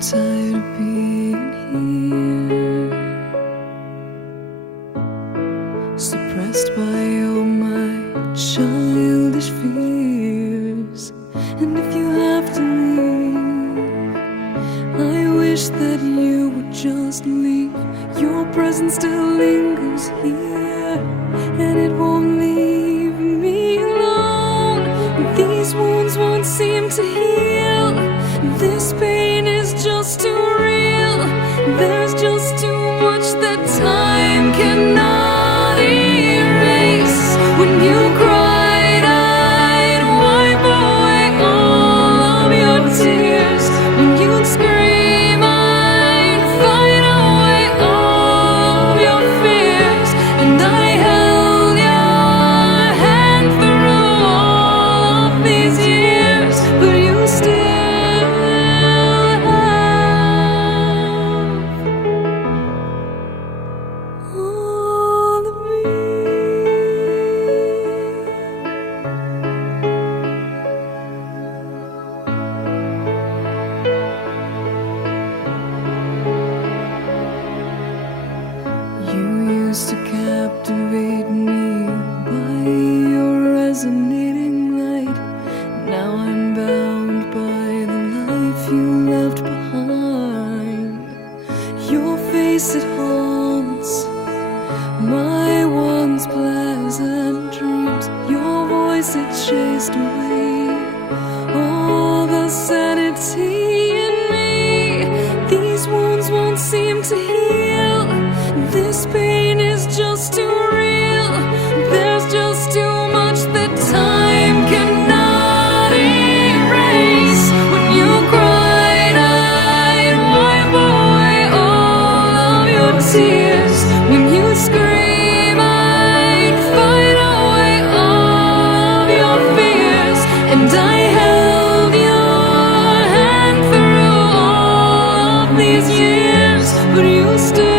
tired of being here, suppressed by all my childish fears. And if you have to leave, I wish that you would just leave. Your presence still lingers here, and it won't leave me alone. These wounds won't seem to heal. This pain is just too real. There's just too much that time cannot erase. When you cried, I'd wipe away all of your tears. When you'd scream, I'd fight away all of your fears. And I held your hand through all of these years, but you still all of me. You used to captivate me by your resonating light. Now I'm bound by the life you left behind. Your face, it haunts my once pleasant dreams. Your voice, it chased away all the sanity in me. These wounds won't seem to heal. This pain is just too real. There's just too much that time cannot erase. When you cried, I'd wipe away all of your tears. When you scream, I'd fight away all of your fears. And I held your hand through all of these years, but you still